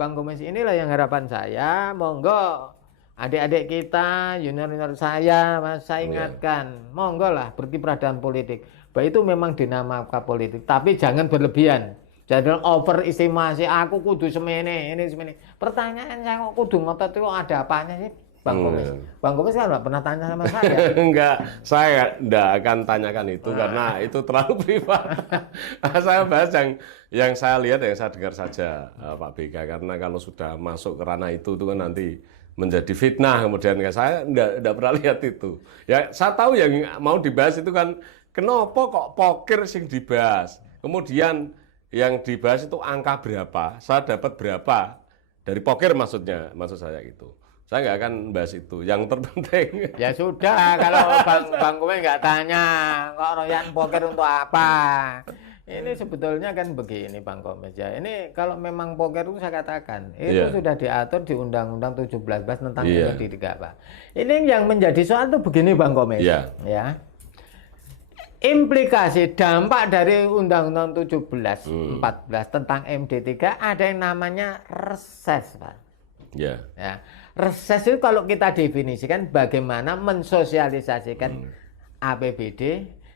Bang Komis, inilah yang harapan saya. Monggo adik-adik kita, junior-junior saya, Mas, saya ingatkan. Monggo lah berkiprah dalam politik. Bahwa itu memang dinamika politik. Tapi jangan berlebihan. Jadi over estimasi, aku kudu semene, ini semene. Pertanyaan saya kok kudu ngotot itu ada apanya sih, Bang Komis? Bang Komis kan nggak pernah tanya sama saya. Enggak, saya enggak akan tanyakan itu karena itu terlalu privat. Saya bahas yang saya lihat, yang saya dengar saja, Pak BK. Karena kalau sudah masuk ke ranah itu kan nanti menjadi fitnah. Kemudian saya enggak pernah lihat itu. Ya, saya tahu yang mau dibahas itu kan kenapa kok pokir sing dibahas. Kemudian yang dibahas itu angka berapa, saya dapat berapa dari poker maksud saya itu. Saya nggak akan bahas itu. Yang terpenting. Ya sudah, kalau Bang Komis nggak tanya, kok royan poker untuk apa? Ini sebetulnya kan begini Bang Komis ya. Ini kalau memang poker itu saya katakan, itu sudah diatur di Undang-Undang 17 tentang pendidikan, Pak. Ini yang menjadi soal itu begini Bang Komis. Ya. Implikasi dampak dari Undang-Undang 17, 14 tentang MD3 ada yang namanya reses, Pak. Ya. Reses itu kalau kita definisikan bagaimana mensosialisasikan APBD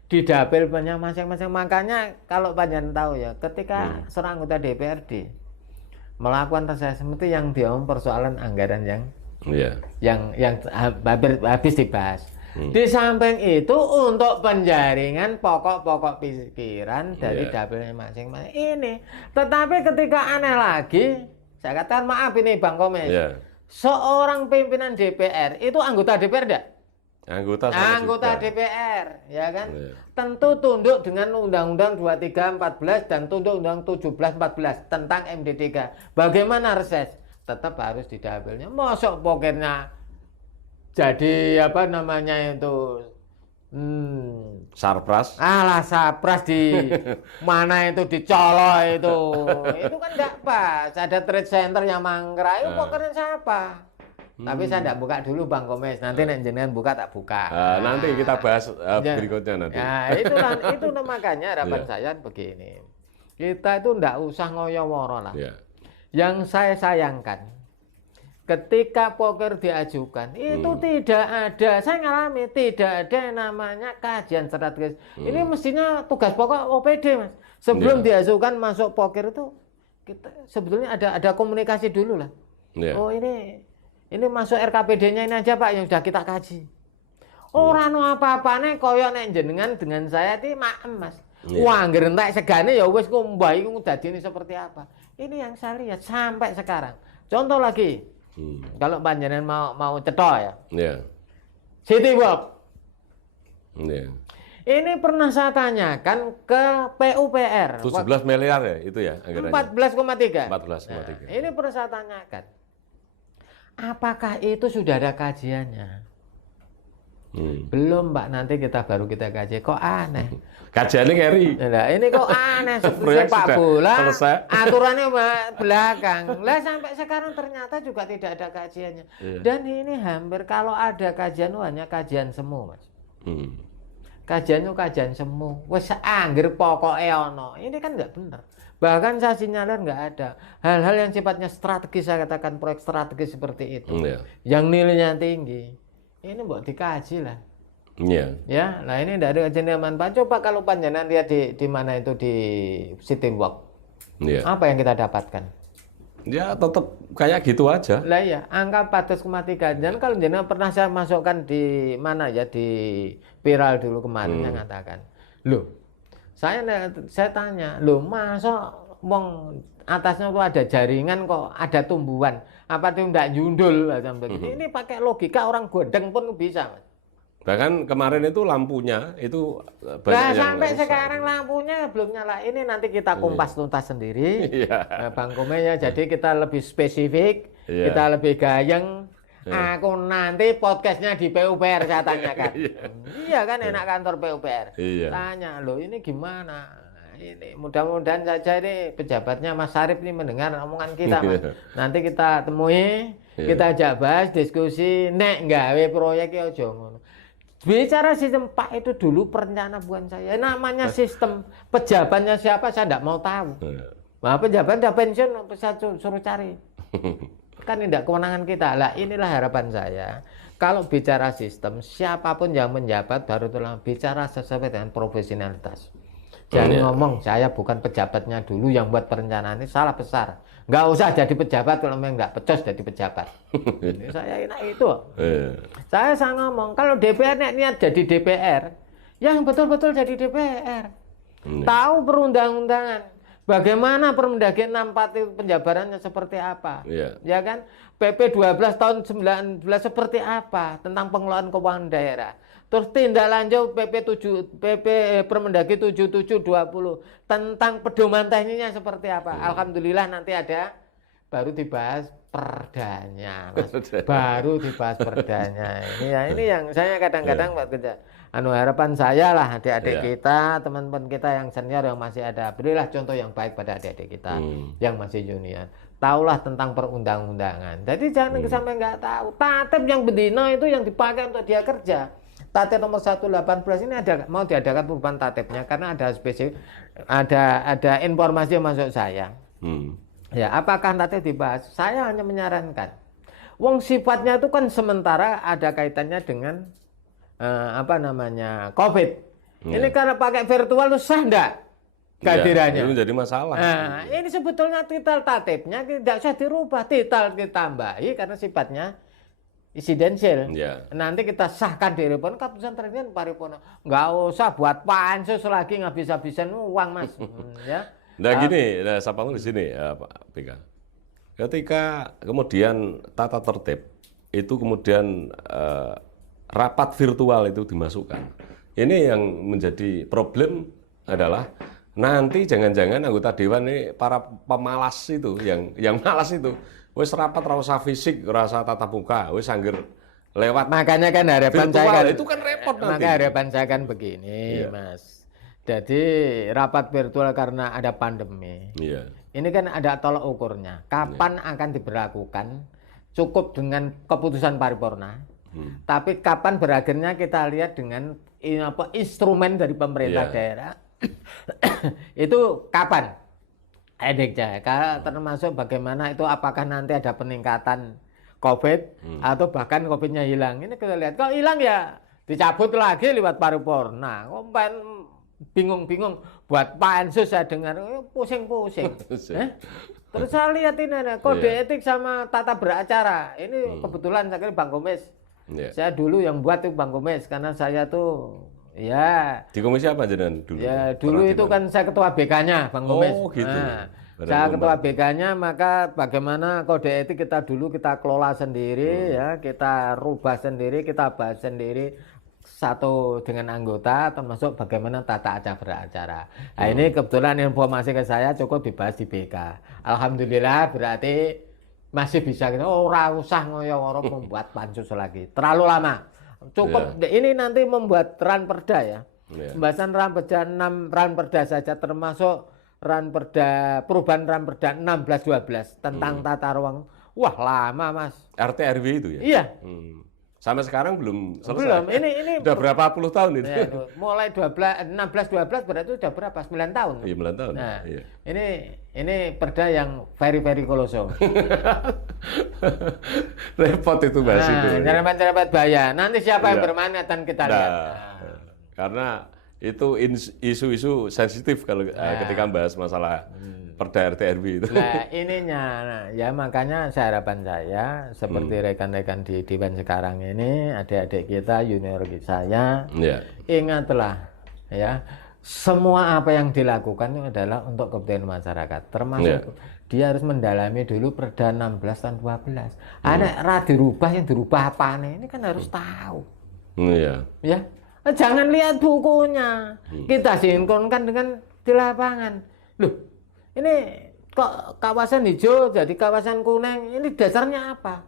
di dapilnya masing-masing. Makanya kalau panjenengan tahu ya, ketika seorang anggota DPRD melakukan reses itu yang diomong persoalan anggaran yang habis dibahas. Di samping itu untuk penjaringan pokok-pokok pikiran dari dapilnya masing-masing ini. Tetapi ketika aneh lagi, saya katakan maaf ini Bang Komes, seorang pimpinan DPR itu anggota DPR enggak? Anggota DPR, ya kan? Tentu tunduk dengan Undang-Undang 23 14 dan tunduk Undang 17 14 tentang MD3. Bagaimana reses? Tetap harus di dapilnya. Mosok pokoknya jadi apa namanya itu sarpras. Sarpras di mana itu dicolok itu kan enggak pas. Ada trade center yang mangkrak itu pokoknya siapa? Tapi saya enggak buka dulu Bang Komes. Nanti nek jenengan buka tak buka. Nanti kita bahas berikutnya nanti. Ya, itu makanya harapan saya begini. Kita itu enggak usah ngoyo-woro lah. Yang saya sayangkan ketika poker diajukan itu tidak ada, saya ngalami tidak ada yang namanya kajian strategis. Ini mestinya tugas pokok OPD Mas. Sebelum diajukan masuk poker itu kita sebetulnya ada komunikasi dulu lah. Oh ini masuk RKPD-nya ini aja Pak yang sudah kita kaji. Ora ono apa-apane kaya nek jenengan dengan saya iki maem Mas. Wah angger entek segane ya wis kumbah iku dadine seperti apa. Ini yang saya lihat sampai sekarang. Contoh lagi. Kalau panjenengan mau cetha ya. City Walk. Ini pernah saya tanyakan ke PUPR. 17 miliar ya itu ya anggarannya. 14,3. Ini pernah saya tanyakan. Apakah itu sudah ada kajiannya? Belum Mbak, nanti baru kita kaji. Kok aneh? Kajiannya ngeri. Nah, ini kok aneh sepak bola. Aturannya belakang. Lah sampai sekarang ternyata juga tidak ada kajiannya. Dan ini hampir kalau ada kajian hanya kajian semu Mas. Kajian semu. Wes angger pokoke ono. Ini kan enggak benar. Bahkan saya sinyalir enggak ada. Hal-hal yang sifatnya strategis, saya katakan proyek strategis seperti itu. Yang nilainya tinggi. Ini buat dikaji lah. Ya, nah ini tidak ada kajian yang manfaat. Coba kalau panjenengan lihat di mana itu di City Walk. Apa yang kita dapatkan? Ya tetap kayak gitu aja. Lah ya, angka 14,3. Dan kalau jenengan pernah saya masukkan di mana ya di viral dulu kemarin saya katakan. Loh, saya tanya, loh masa wong atasnya tuh ada jaringan kok ada tumbuhan, apa tuh enggak jundul macam begitu. Ini pakai logika orang godeng pun bisa Mas. Bahkan kemarin itu lampunya itu banyak yang sampai sekarang lampunya belum nyala. Ini nanti kita kumpas tuntas sendiri Bang Komes ya. Jadi kita lebih spesifik, kita lebih gayeng. Aku nanti podcastnya di PUPR saya tanyakan. Iya kan enak kantor PUPR. Tanya loh ini gimana? Ini mudah-mudahan saja ini pejabatnya Mas Sarip ini mendengar omongan kita Mas. Nanti kita temui, kita ajak bahas, diskusi, nek nggawe proyek ya aja ngono. Bicara sistem Pak itu dulu perencana bukan saya. Namanya sistem, pejabatnya siapa saya enggak mau tahu. Nah, pejabat udah pensiun saya suruh cari. Kan tidak kewenangan kita. Lah inilah harapan saya. Kalau bicara sistem, siapapun yang menjabat baru tolong bicara sesuai dengan profesionalitas. Jangan ngomong saya bukan pejabatnya dulu yang buat perencanaan, ini salah besar. Nggak usah jadi pejabat kalau memang nggak pecos jadi pejabat. Ini saya enak itu. Saya ngomong kalau DPR niat jadi DPR, yang betul-betul jadi DPR. Tahu perundang-undangan, bagaimana Permendagri 64 itu penjabarannya seperti apa, ya kan? PP 12 tahun 19 seperti apa tentang pengelolaan keuangan daerah. Terus tindak lanjut PP Permendagri 7720 tentang pedoman teknisnya seperti apa. Alhamdulillah nanti ada baru dibahas perdanya, Mas. Baru dibahas perdanya. Ini yang saya kadang-kadang harapan saya lah adik-adik kita, teman-teman kita yang senior yang masih ada, berilah contoh yang baik pada adik-adik kita yang masih junior. Taulah tentang perundang-undangan. Jadi jangan sampai nggak tahu. Tatip yang bedino itu yang dipakai untuk dia kerja. Tatip nomor 118 ini mau diadakan perubahan tatipnya karena ada spesifik, ada informasi yang masuk saya. Ya, apakah tatip dibahas? Saya hanya menyarankan Wong sifatnya itu kan sementara ada kaitannya dengan COVID. Ini karena pakai virtual itu sah enggak kehadirannya? Itu menjadi masalah. Nah, ini sebetulnya titel tatipnya tidak usah dirubah, titel ditambahi karena sifatnya insidensial. Nanti kita sahkan di paripurna, keputusan presiden paripurna. Nggak usah buat pansus lagi ngabis-habisan uang, Mas. Ya. Nah gini, saya paham di sini Pak BK. Ketika kemudian tata tertib itu kemudian rapat virtual itu dimasukkan. Ini yang menjadi problem adalah nanti jangan-jangan anggota dewan ini para pemalas itu yang malas itu wis rapat rasa fisik, rasa tatap muka, wis angger lewat. Makanya kan harapan virtual, saya kan, itu kan repot nanti. Maka harapan saya kan begini, Mas. Jadi rapat virtual karena ada pandemi. Ini kan ada tolak ukurnya. Kapan akan diberlakukan? Cukup dengan keputusan paripurna. Tapi kapan berakhirnya kita lihat dengan instrumen dari pemerintah daerah. Itu kapan? Ediknya, termasuk bagaimana itu apakah nanti ada peningkatan COVID atau bahkan COVID-nya hilang. Ini kita lihat kalau hilang ya dicabut lagi lewat paripurna. Bingung-bingung buat pansus saya dengar pusing-pusing. Terus saya lihat ini kode etik sama tata beracara. Ini kebetulan saya kira Bang Gomes. Saya dulu yang buat itu Bang Gomes karena saya tuh di komisi apa jenengan dulu? Ya dulu itu kan saya ketua BK-nya Bang Gomes. Oh gitu. Saya ketua BK-nya, maka bagaimana kode etik kita kelola sendiri, kita rubah sendiri, kita bahas sendiri satu dengan anggota, termasuk bagaimana tata beracara. Nah ini kebetulan informasi ke saya cukup dibahas di BK. Alhamdulillah berarti masih bisa kita ora usah ngoyo-ngoyo membuat pansus lagi. Terlalu lama. Cukup ini nanti membuat ranperda ya. Pembahasan ranperda saja termasuk perubahan ranperda 16-12 tentang tata ruang. Wah lama Mas. RT RW itu ya? Iya. Sampai sekarang belum selesai. Belum. Ini udah berapa puluh tahun itu? Mulai 16-12 berarti udah berapa? 9 tahun. Iya 9 tahun. Nah, ini perda yang very koloso. Repot itu Mas itu. Nyerempet bahaya. Nanti siapa yang bermain akan kita lihat. Karena itu isu-isu sensitif kalau ketika bahas masalah perda RT RW itu. Nah ininya, ya makanya harapan saya seperti rekan-rekan di Dewan sekarang ini, adik-adik kita, junior saya, ingatlah ya, semua apa yang dilakukan itu adalah untuk kepentingan masyarakat, termasuk dia harus mendalami dulu perda 16 dan 12. Ada dirubah yang dirubah apa nih? Ini kan harus tahu. Ya. Jangan lihat bukunya. Kita sinkronkan dengan di lapangan. Loh, ini kok kawasan hijau jadi kawasan kuning, ini dasarnya apa?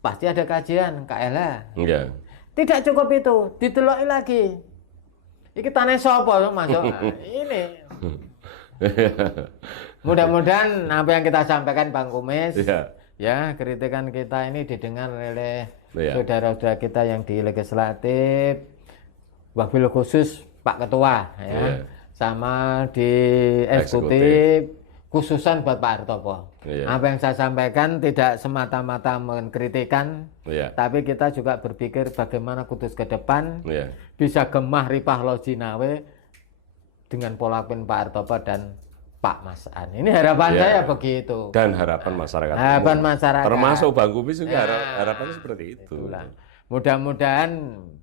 Pasti ada kajian KLH. Tidak cukup itu, diteloki lagi. Iki tanah sapa masuk? Ini. Mudah-mudahan apa yang kita sampaikan Bang Kumis, ya kritikan kita ini didengar oleh saudara-saudara kita yang di legislatif, wabil khusus Pak Ketua, sama di eksekutif, khususan buat Pak Hartopo. Apa yang saya sampaikan tidak semata-mata mengkritikan, tapi kita juga berpikir bagaimana Kudus ke depan bisa gemah ripah lojinawe dengan pola pin Pak Hartopo dan Pak Mas An. Ini harapan saya begitu. Dan harapan masyarakat. Harapan masyarakat. Termasuk Bang Kumis juga harapannya seperti itu. Mudah-mudahan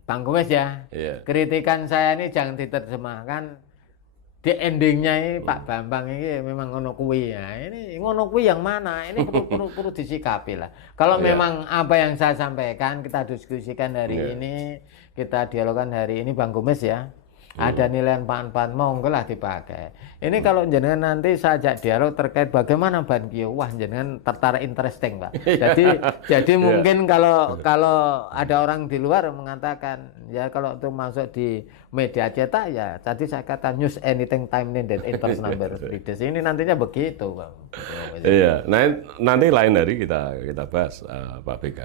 Bang Kumis kritikan saya ini jangan diterjemahkan di endingnya ini Pak Bambang ini memang ngono kuwi ya. Ini ngono kuwi yang mana? Ini perlu disikapi lah. Kalau memang apa yang saya sampaikan kita diskusikan hari ini, kita dialogkan hari ini Bang Kumis ya. Ada nilai manfaat monggo lah dipakai. Ini kalau jenengan nanti saya ajak dialog terkait bagaimana Ban Kio, wah jenengan tertarik interesting Pak. Jadi mungkin kalau ada orang di luar mengatakan ya kalau itu masuk di media cetak ya tadi saya kata news anything time needed interest number readers. Ini nantinya begitu Bang. Iya, nanti lain hari kita bahas Pak BK.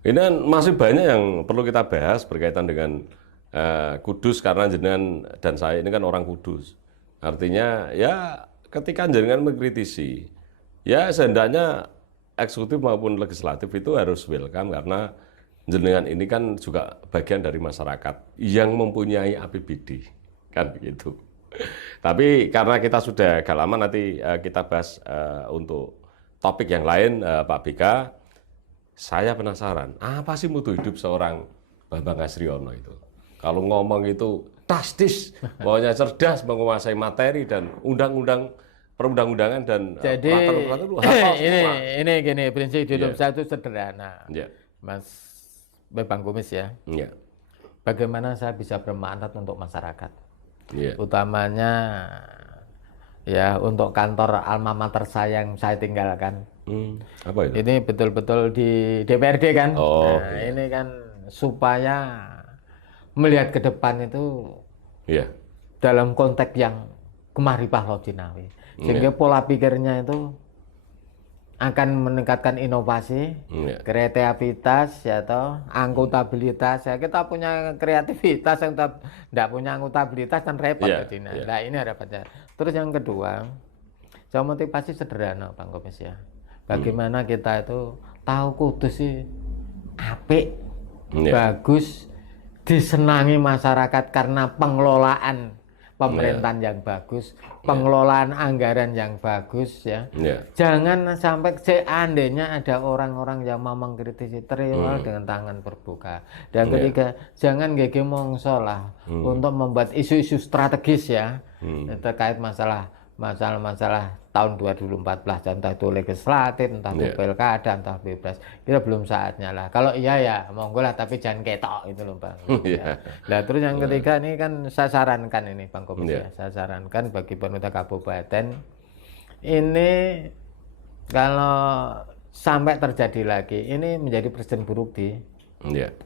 Ini kan masih banyak yang perlu kita bahas berkaitan dengan Kudus, karena jenengan dan saya ini kan orang Kudus. Artinya ya ketika jenengan mengkritisi, ya sehendaknya eksekutif maupun legislatif itu harus welcome karena jenengan ini kan juga bagian dari masyarakat yang mempunyai APBD, kan begitu. Tapi karena kita sudah agak lama, nanti kita bahas untuk topik yang lain, Pak BK. Saya penasaran, apa sih mutu hidup seorang Bambang Kasriono itu? Kalau ngomong itu tastis, pokoknya cerdas, menguasai materi dan undang-undang, perundang-undangan dan peraturan-peraturan hafal semua. Ini gini, prinsip hidup saya itu sederhana, Mas Bambang Kumis ya. Bagaimana saya bisa bermanfaat untuk masyarakat, utamanya ya untuk kantor alma mater saya yang saya tinggalkan. Apa itu? Ini betul-betul di DPRD kan. Nah, ini kan supaya melihat ke depan itu dalam konteks yang kemaripah lojinawi, sehingga pola pikirnya itu akan meningkatkan inovasi, kreativitas, ya toh, akuntabilitas. Ya, kita punya kreativitas yang tidak punya akuntabilitas kan repot jadinya. Nah, ini harapannya. Terus yang kedua, saya motivasi sederhana, Bang Komis ya. Bagaimana kita itu tahu Kudus sih apik, bagus, disenangi masyarakat karena pengelolaan pemerintahan yang bagus, pengelolaan anggaran yang bagus ya. Jangan sampai seandainya ada orang-orang yang mau mengkritisi, terima dengan tangan terbuka. Dan ketiga, jangan gege mongso lah untuk membuat isu-isu strategis ya terkait masalah tahun 2014, entah itu legislatif, entah itu pilkada, entah pilpres. Kita belum saatnya lah. Kalau iya ya monggo lah, tapi jangan ketok itu loh Bang. Nah terus yang ketiga ini kan saya sarankan ini Bang Komis ya. Saya sarankan bagi pemerintah kabupaten ini kalau sampai terjadi lagi ini menjadi presiden buruk di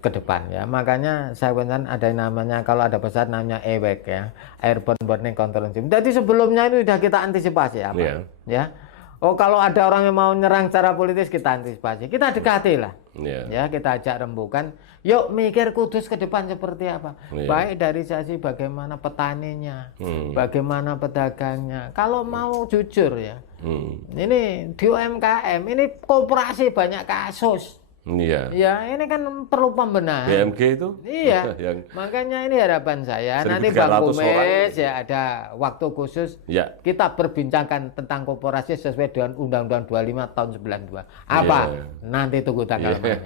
ke depan ya. Makanya saya benar ada yang namanya, kalau ada pesawat namanya AWAC ya, Airborne Warning Control System. Jadi sebelumnya itu sudah kita antisipasi apa ya. Oh kalau ada orang yang mau nyerang secara politis kita antisipasi, kita dekati lah ya, kita ajak rembukan, yuk mikir Kudus ke depan seperti apa, baik dari sisi bagaimana petaninya, bagaimana pedagangnya. Kalau mau jujur ya, ini di UMKM ini koperasi banyak kasus. Ya ini kan perlu pembenahan. BMG itu? Iya. Makanya ini harapan saya nanti Bang Kumis ya ada waktu khusus kita berbincangkan tentang koperasi sesuai dengan Undang-Undang 25 tahun 92. Apa? Nanti tunggu tanggal mana.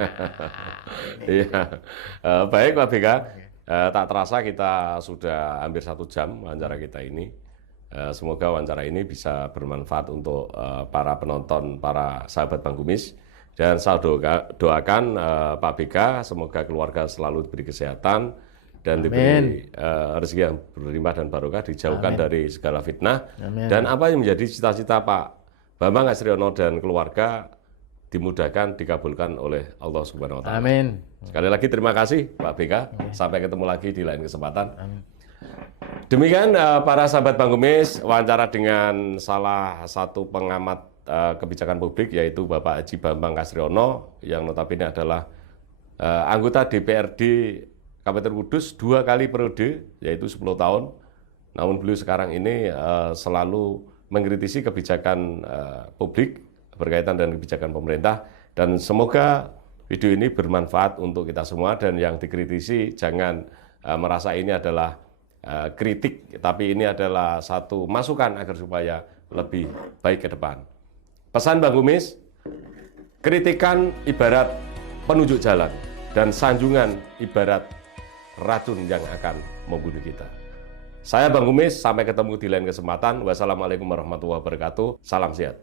Baik Pak BK. Tak terasa kita sudah hampir 1 jam wawancara kita ini. Semoga wawancara ini bisa bermanfaat untuk para penonton, para sahabat Bang Kumis. Dan saya doakan Pak BK semoga keluarga selalu diberi kesehatan dan diberi rezeki yang berlimpah dan barokah, dijauhkan dari segala fitnah. Dan apa yang menjadi cita-cita Pak Bambang Kasriono dan keluarga dimudahkan, dikabulkan oleh Allah Subhanahu wa Ta'ala. Amin. Sekali lagi terima kasih Pak BK. Sampai ketemu lagi di lain kesempatan. Demikian para sahabat Bang Kumis, wawancara dengan salah satu pengamat kebijakan publik yaitu Bapak Haji Bambang Kasriono yang notabene adalah anggota DPRD Kabupaten Kudus 2 kali periode yaitu 10 tahun. Namun beliau sekarang ini selalu mengkritisi kebijakan publik berkaitan dengan kebijakan pemerintah, dan semoga video ini bermanfaat untuk kita semua, dan yang dikritisi jangan merasa ini adalah kritik, tapi ini adalah satu masukan agar supaya lebih baik ke depan. Pesan Bang Kumis, kritikan ibarat penunjuk jalan dan sanjungan ibarat racun yang akan membunuh kita. Saya Bang Kumis, sampai ketemu di lain kesempatan. Wassalamualaikum warahmatullahi wabarakatuh. Salam sehat.